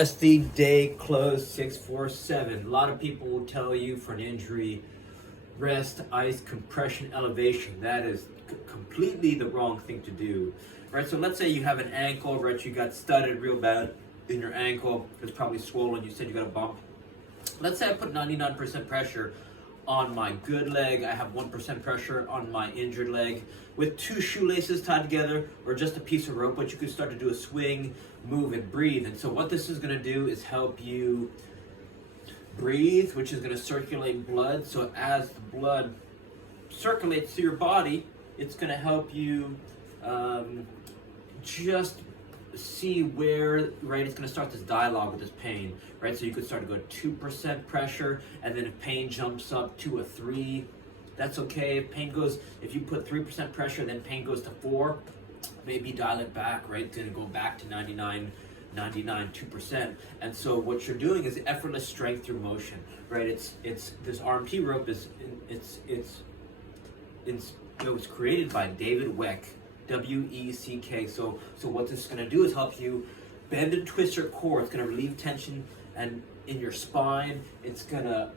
That's the day close 647. A lot of people will tell you for an injury, rest, ice, compression, elevation. That is completely the wrong thing to do, right? So let's say you have an ankle, right? You got studded real bad in your ankle. It's probably swollen. You said you got a bump. Let's say I put 99% pressure on my good leg. I have 1% pressure on my injured leg with two shoelaces tied together or just a piece of rope, but you could start to do a swing, move, and breathe. And so what this is going to do is help you breathe, which is going to circulate blood. So as the blood circulates through your body, it's going to help you just see where, right, it's going to start this dialogue with this pain, right? So you could start to go 2% pressure, and then if pain jumps up to a 3, that's okay. If you put 3% pressure, then pain goes to 4, maybe dial it back, right? It's going to go back to 99, 2%. And so what you're doing is effortless strength through motion, right? It's this RMP rope it was created by David Weck, W-E-C-K. So what this is going to do is help you bend and twist your core. It's going to relieve tension and in your spine. It's going to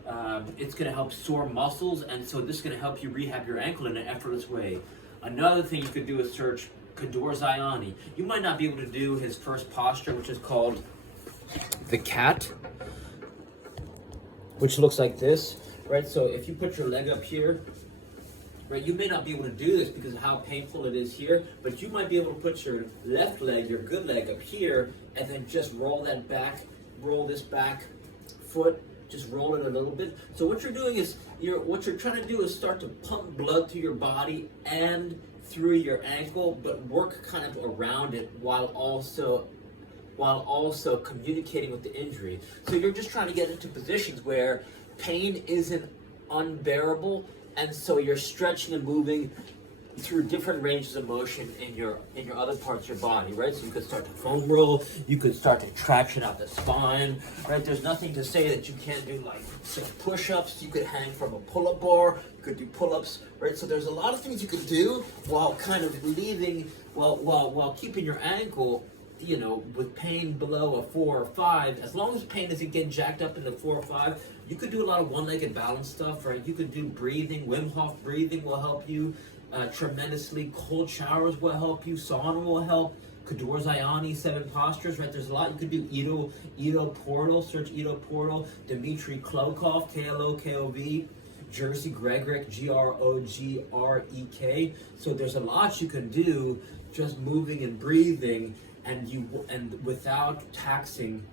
help sore muscles, and so this is going to help you rehab your ankle in an effortless way. Another thing you could do is search Cador Ziani. You might not be able to do his first posture, which is called the cat, which looks like this, right? So if you put your leg up here, right, you may not be able to do this because of how painful it is here, but you might be able to put your left leg, your good leg, up here, and then just roll this back foot, just roll it a little bit. So what you're doing is, what you're trying to do is start to pump blood through your body and through your ankle, but work kind of around it while also communicating with the injury. So you're just trying to get into positions where pain isn't unbearable, and so you're stretching and moving through different ranges of motion in your other parts of your body, right? So you could start to foam roll, you could start to traction out the spine, right? There's nothing to say that you can't do like 6 push-ups. You could hang from a pull-up bar, you could do pull-ups, right? So there's a lot of things you could do while kind of relieving, while keeping your ankle, you know, with pain below a 4 or 5. As long as pain isn't getting jacked up into 4 or 5, you could do a lot of one-legged balance stuff, right? You could do breathing. Wim Hof breathing will help you tremendously. Cold showers will help you. Sauna will help. Cador Ziani, 7 postures, right? There's a lot you could do. Ido Portal, search Ido Portal. Dmitry Klokov, K-L-O-K-O-V. Jersey Gregorek, G-R-O-G-R-E-K. So there's a lot you can do just moving and breathing, and without taxing